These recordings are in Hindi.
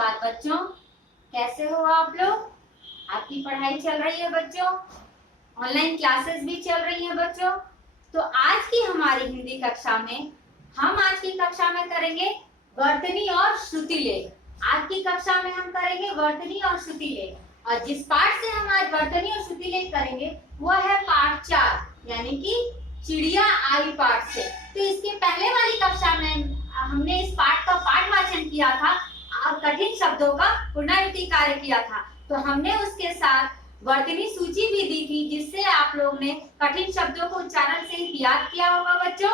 सुप्रभात बच्चों, कैसे हो आप लोग। आपकी पढ़ाई चल रही है बच्चों, ऑनलाइन क्लासेस भी चल रही हैं बच्चों। तो आज की हमारी हिंदी कक्षा में हम आज की कक्षा में करेंगे वर्तनी और श्रुतिलेख। आज की कक्षा में हम करेंगे वर्तनी और श्रुतिलेख, और जिस पाठ से हम आज वर्तनी और श्रुतिलेख करेंगे वह है पाठ 4 यानी कि चिड़िया आई पाठ से। तो इसके पहले वाली कक्षा में हमने इस पाठ का पाठ वाचन किया था और कठिन शब्दों का पुनरावृत्ति कार्य किया था। तो हमने उसके साथ वर्तनी सूची भी दी थी, जिससे आप लोग ने कठिन शब्दों को उच्चारण सहित याद किया होगा बच्चों।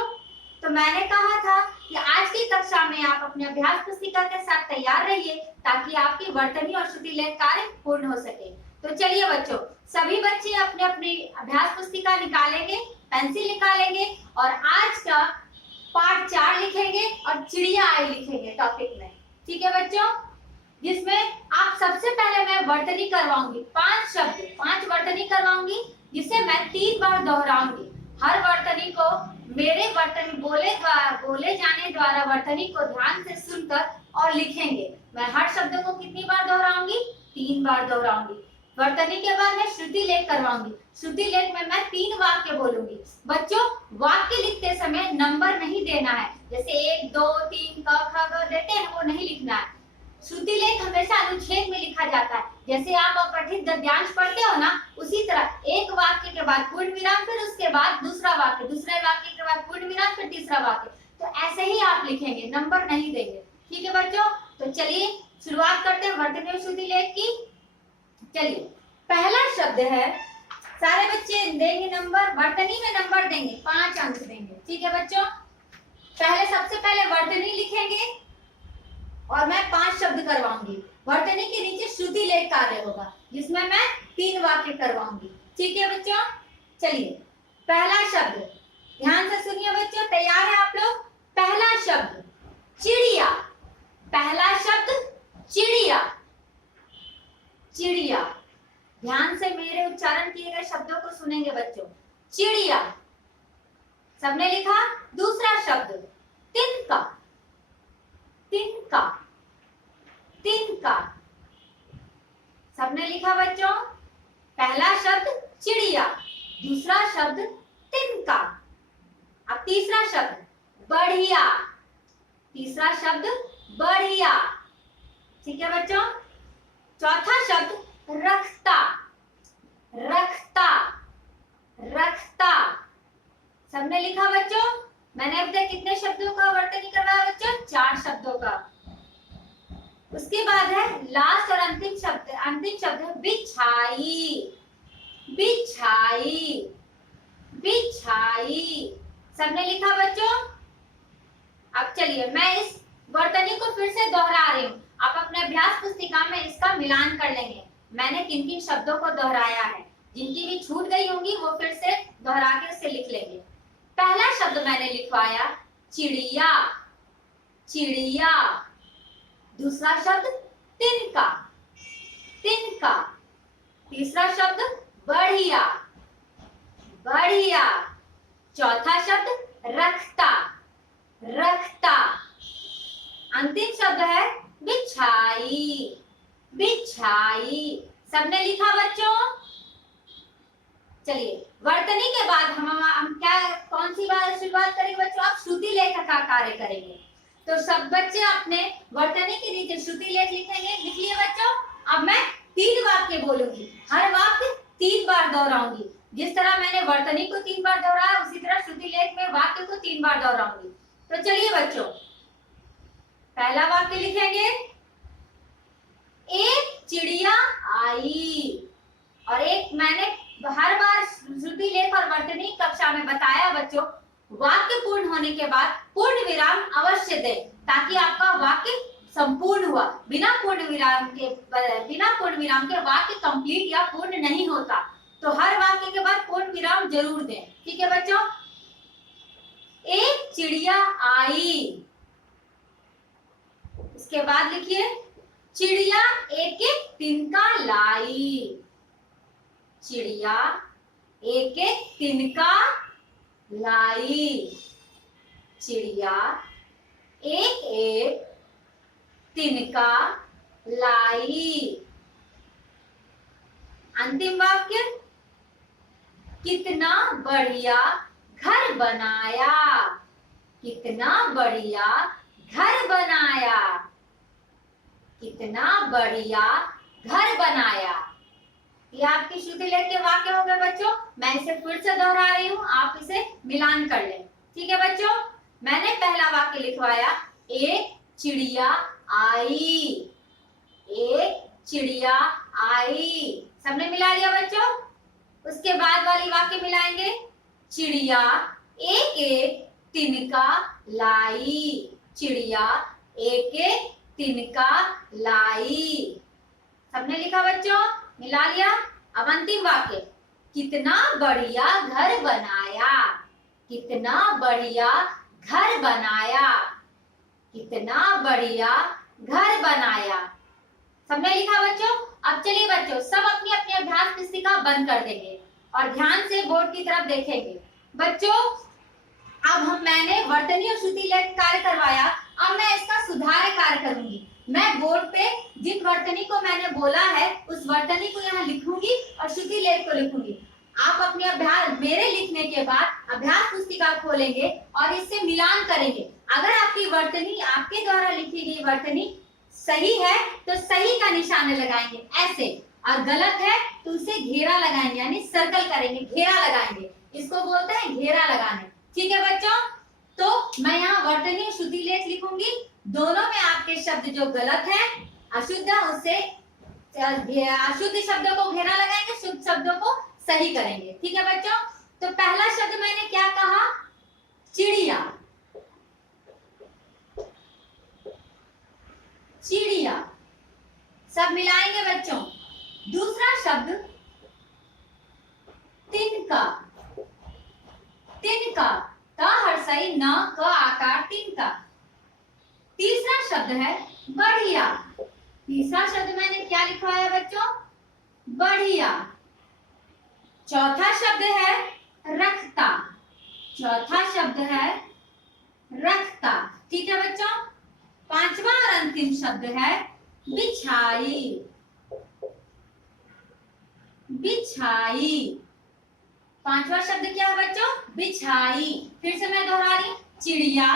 तो मैंने कहा था कि आज की कक्षा में आप अपने अभ्यास पुस्तिका के साथ तैयार रहिए ताकि आपकी वर्तनी और श्रुतिलेख कार्य पूर्ण हो सके। तो चलिए बच्चों, सभी बच्चे अपने अपनी अभ्यास पुस्तिका निकालेंगे, पेंसिल निकालेंगे और आज का पाठ 4 लिखेंगे और चिड़िया आई लिखेंगे टॉपिक में। ठीक है बच्चों, जिसमें आप सबसे पहले मैं वर्तनी करवाऊंगी, 5 शब्द 5 वर्तनी करवाऊंगी, जिसे मैं 3 बार दोहराऊंगी। हर वर्तनी को मेरे वर्तनी बोले जाने द्वारा वर्तनी को ध्यान से सुनकर और लिखेंगे। मैं हर शब्द को कितनी बार दोहराऊंगी? 3 बार दोहराऊंगी। वर्तनी के बाद मैं श्रुतिलेख करवाऊंगी। श्रुतिलेख में मैं 3 वाक्य बोलूंगी। बच्चों, वाक्य लिखते समय नंबर नहीं देना है, जैसे 1 2 3 क ख ग देते हैं वो नहीं लिखना है। श्रुतिलेख हमेशा अनुच्छेद में लिखा जाता है, जैसे आप अपठित गद्यांश पढ़ते हो ना, उसी तरह एक वाक्य के बाद पूर्ण विराम, फिर उसके बाद दूसरा वाक्य, दूसरे वाक्य के बाद पूर्ण विराम, फिर तीसरा वाक्य। तो ऐसे ही आप लिखेंगे, नंबर नहीं देंगे। ठीक है बच्चों, तो चलिए शुरुआत करते हैं वर्तनी और श्रुतिलेख की। चलिए, पहला शब्द है, सारे बच्चे देंगे नंबर, वर्तनी में नंबर देंगे, 5 अंक देंगे। ठीक है बच्चों, सबसे पहले वर्तनी लिखेंगे और मैं 5 शब्द करवाऊंगी। वर्तनी के नीचे श्रुतिलेख कार्य होगा, जिसमें मैं 3 वाक्य करवाऊंगी। ठीक है बच्चों, चलिए पहला शब्द ध्यान से सुनिए बच्चों, तैयार है आप लोग। पहला शब्द चिड़िया। पहला शब्द चिड़िया। चिड़िया, ध्यान से मेरे उच्चारण किए गए शब्दों को सुनेंगे बच्चों। चिड़िया, सबने लिखा। दूसरा शब्द तिनका। तिनका, तिनका, सबने लिखा बच्चों। पहला शब्द चिड़िया, दूसरा शब्द तिनका। अब तीसरा शब्द बढ़िया। तीसरा शब्द बढ़िया। ठीक है बच्चों, चौथा शब्द रखता। रखता, रखता, सबने लिखा बच्चों। मैंने अब तक कितने शब्दों का वर्तनी करवाया बच्चों? 4 शब्दों का। उसके बाद है लास्ट और अंतिम शब्द। अंतिम शब्द है बिछाई। बिछाई, बिछाई, सबने लिखा बच्चों। अब चलिए मैं इस वर्तनी को फिर से दोहरा रही हूँ, आप अपने अभ्यास पुस्तिका में इसका मिलान कर लेंगे। मैंने किन किन शब्दों को दोहराया है, जिनकी भी छूट गई होंगी वो फिर से दोहरा के उसे लिख लेंगे। पहला शब्द मैंने लिखवाया चिड़िया। चिड़िया, दूसरा शब्द तिनका। तिनका, तीसरा शब्द बढ़िया। बढ़िया, चौथा शब्द रखता। रखता, अंतिम शब्द है बिछाई। बिछाई, सबने लिखा बच्चों। चलिए वर्तनी के बाद हम क्या कौन सी बात शुरुआत करेंगे बच्चों? आप श्रुतिलेख का कार्य करेंगे। तो सब बच्चे अपने वर्तनी के नीचे श्रुतिलेख लिखेंगे। लिख लिए बच्चों। अब मैं 3 वाक्य बोलूंगी, हर वाक्य 3 बार दोहराऊंगी। जिस तरह मैंने वर्तनी को 3 बार दोहराया, उसी तरह श्रुतिलेख में वाक्य को 3 बार दोहराऊंगी। तो चलिए बच्चों, पहला वाक्य लिखेंगे, एक चिड़िया आई। और एक मैंने हर बार श्रुतिलेख और वर्तनी कक्षा में बताया बच्चों, वाक्य पूर्ण होने के बाद पूर्ण विराम अवश्य दें, ताकि आपका वाक्य संपूर्ण हुआ। बिना पूर्ण विराम के वाक्य कंप्लीट या पूर्ण नहीं होता। तो हर वाक्य के बाद पूर्ण विराम जरूर दें। ठीक है बच्चों, एक चिड़िया आई। इसके बाद लिखिए, चिड़िया एक एक तिनका लाई। चिड़िया एक एक तिनका लाई। चिड़िया एक एक तिनका लाई। अंतिम वाक्य, कितना बढ़िया घर बनाया। कितना बढ़िया घर बनाया। कितना बढ़िया घर बनाया। ये आपके श्रुति लेख के वाक्य हो गए बच्चों। मैं इसे फिर से दोहरा रही हूँ, आप इसे मिलान कर लें। ठीक है बच्चों, मैंने पहला वाक्य लिखवाया, एक चिड़िया आई। एक चिड़िया आई, सबने मिला लिया बच्चों। उसके बाद वाली वाक्य मिलाएंगे, चिड़िया एक एक तिनका लाई। चिड़िया एक एक तिनका लाई। सबने लिखा बच्चों, मिला लिया। अब अंतिम वाक्य, कितना बढ़िया घर बनाया। कितना बढ़िया घर बनाया। कितना बढ़िया घर बनाया। सबने लिखा बच्चों। अब चलिए बच्चों, सब अपनी अपनी अभ्यास पुस्तिका बंद कर देंगे और ध्यान से बोर्ड की तरफ देखेंगे। बच्चों, अब मैंने वर्तनी और श्रुति लेख कार्य करवाया, अब मैं इसका सुधार कार्य करूंगी। मैं बोर्ड पे जिस वर्तनी को मैंने बोला है उस वर्तनी को यहाँ लिखूंगी और श्रुति लेख को लिखूंगी। आप अपने अभ्यास, मेरे लिखने के बाद अभ्यास पुस्तिका खोलेंगे और इससे मिलान करेंगे। अगर आपकी वर्तनी, आपके द्वारा लिखी गई वर्तनी सही है तो सही का निशान लगाएंगे ऐसे, और गलत है तो उसे घेरा लगाएंगे, यानी सर्कल करेंगे, घेरा लगाएंगे। इसको बोलते हैं घेरा लगाने। ठीक है बच्चों, तो मैं यहाँ वर्तनी और श्रुति लेख लिखूंगी। दोनों में आपके शब्द जो गलत है, अशुद्ध, उससे अशुद्ध शब्दों को घेरा लगाएंगे, शुद्ध शब्दों को सही करेंगे। ठीक है बच्चों, तो पहला शब्द मैंने क्या कहा, चिड़िया। चिड़िया, सब मिलाएंगे बच्चों। दूसरा शब्द तिनका। तिनका, का हर्षई न क आकार, तिनका। तीसरा शब्द है बढ़िया। तीसरा शब्द मैंने क्या लिखवाया बच्चों, बढ़िया। चौथा शब्द है रखता। चौथा शब्द है रखता। ठीक है बच्चों, पांचवा और अंतिम शब्द है बिछाई। बिछाई, पांचवा शब्द क्या है बच्चों, बिछाई। फिर से मैं दोहरा रही, चिड़िया,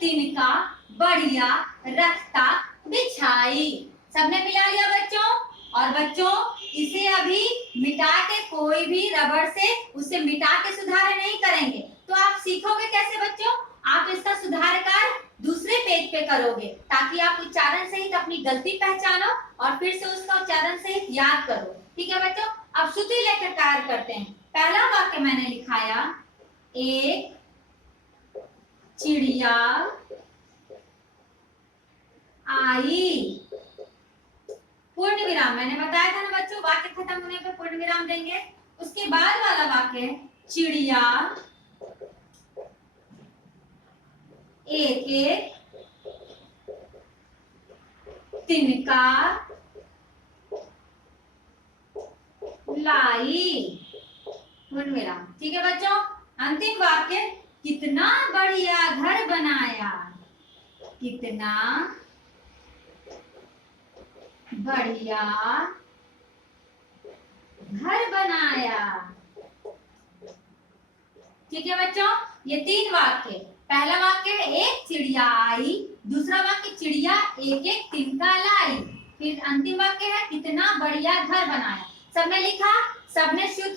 तिनका, बढ़िया, रखता, बिछाई। सबने मिला लिया बच्चों। और बच्चों, इसे अभी मिटा के, कोई भी रबड़ से उसे मिटा के सुधार नहीं करेंगे। तो आप सीखोगे कैसे बच्चों, आप इसका सुधार कार्य दूसरे पेज पे करोगे, ताकि आप उच्चारण सहित अपनी गलती पहचानो और फिर से उसका उच्चारण सहित याद करो। ठीक है बच्चों, अब श्रुति लेकर कार्य करते हैं। पहला वाक्य मैंने लिखाया, एक चिड़िया आई। पूर्ण विराम, मैंने बताया था ना बच्चों, वाक्य खत्म होने पे पूर्ण विराम देंगे। उसके बाद वाला वाक्य, चिड़िया एक एक तिनका लाई। पूर्ण विराम। ठीक है बच्चों, अंतिम वाक्य, कितना बढ़िया घर बनाया। कितना बढ़िया घर बनाया। ठीक है बच्चों, ये तीन वाक्य। पहला वाक्य है एक चिड़िया आई, दूसरा वाक्य चिड़िया एक एक तिनका लाई, फिर अंतिम वाक्य है कितना बढ़िया घर बनाया। सबने लिखा, सबने शुद्ध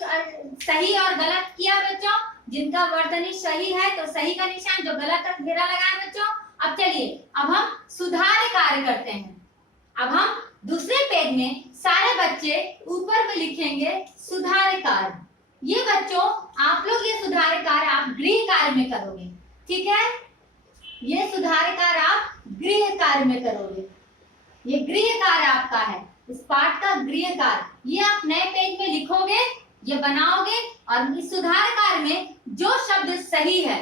सही और गलत किया बच्चों। जिनका वर्तनी सही है तो सही का निशान, जो गलत है घेरा लगाए बच्चों। अब चलिए, अब हम सुधार कार्य करते हैं। अब हम दूसरे पेज में सारे बच्चे ऊपर में लिखेंगे सुधार कार्य। ये बच्चों, आप लोग ये सुधार कार्य आप गृह कार्य में करोगे। ठीक है, ये सुधार कार्य आप गृह कार्य में करोगे। ये गृह कार्य आपका है, इस पाठ का गृह कार्य, ये आप नए पेज में लिखोगे, ये बनाओगे और इस सुधार कार्य में जो शब्द सही है।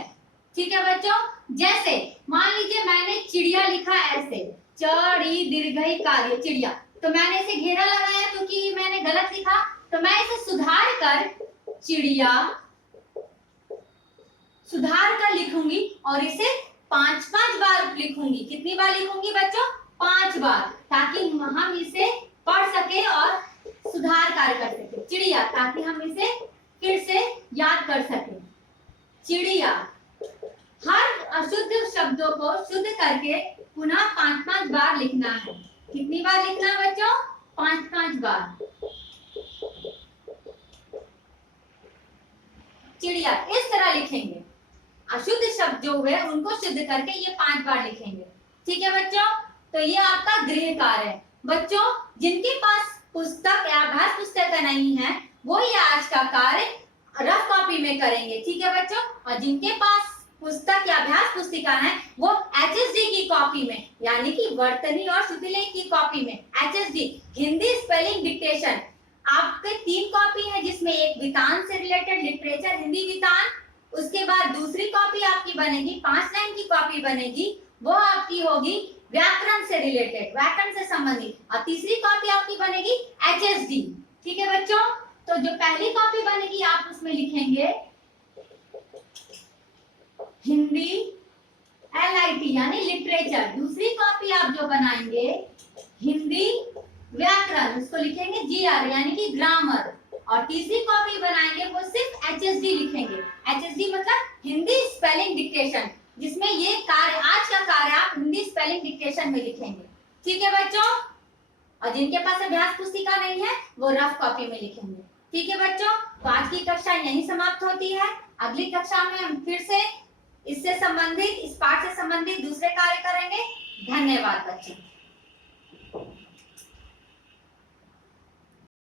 ठीक है बच्चों, जैसे मान लीजिए मैंने चिड़िया लिखा ऐसे, चड़ी दीर्घई कार्य चिड़िया, तो मैंने इसे घेरा लगाया क्योंकि मैंने गलत लिखा, तो मैं इसे सुधार कर चिड़िया सुधार कर लिखूंगी और इसे 5-5 बार लिखूंगी। कितनी बार लिखूंगी बच्चों, 5 बार, ताकि हम इसे पढ़ सके और सुधार कार्य कर सके। चिड़िया, ताकि हम इसे फिर से याद कर सके। चिड़िया, हर अशुद्ध शब्दों को शुद्ध करके पुनः 5-5 बार लिखना है। कितनी बार लिखना है बच्चों? 5-5 बार। चिड़िया इस तरह लिखेंगे, अशुद्ध शब्द जो हुए उनको शुद्ध करके ये 5 बार लिखेंगे। ठीक है बच्चों, तो ये आपका गृह कार्य है। बच्चों जिनके पास पुस्तक या अभ्यास पुस्तक नहीं है वो ये आज का कार्य रफ कॉपी में करेंगे। ठीक है बच्चों, और जिनके पास पुस्तक या अभ्यास पुस्तिका है वो HSD की कॉपी में, यानी कि वर्तनी और श्रुतिलेख की कॉपी में, HSD हिंदी स्पेलिंग डिक्टेशन आपके 3 कॉपी है, जिसमें एक वितान से रिलेटेड लिटरेचर हिंदी वितान, उसके बाद दूसरी कॉपी आपकी बनेगी 5 लाइन की कॉपी बनेगी, वो आपकी होगी व्याकरण से रिलेटेड, व्याकरण से संबंधित, और तीसरी कॉपी आपकी बनेगी HSD। ठीक है बच्चों, तो जो पहली कॉपी बनेगी आप उसमें लिखेंगे हिंदी LIT यानी लिटरेचर, दूसरी कॉपी आप जो बनाएंगे हिंदी व्याकरण, उसको लिखेंगे GR यानी कि ग्रामर, और तीसरी कॉपी बनाएंगे वो सिर्फ HSD लिखेंगे। HSD मतलब हिंदी स्पेलिंग डिक्टेशन, जिसमें ये कार्य, आज का कार्य आप हिंदी स्पेलिंग डिक्टेशन में लिखेंगे। ठीक है बच्चों, और जिनके पास अभ्यास पुस्तिका नहीं है वो रफ कॉपी में लिखेंगे। ठीक है बच्चों, तो आज की कक्षा यहीं समाप्त होती है। अगली कक्षा में हम फिर से इससे संबंधित, इस पाठ से संबंधित दूसरे कार्य करेंगे। धन्यवाद बच्चों।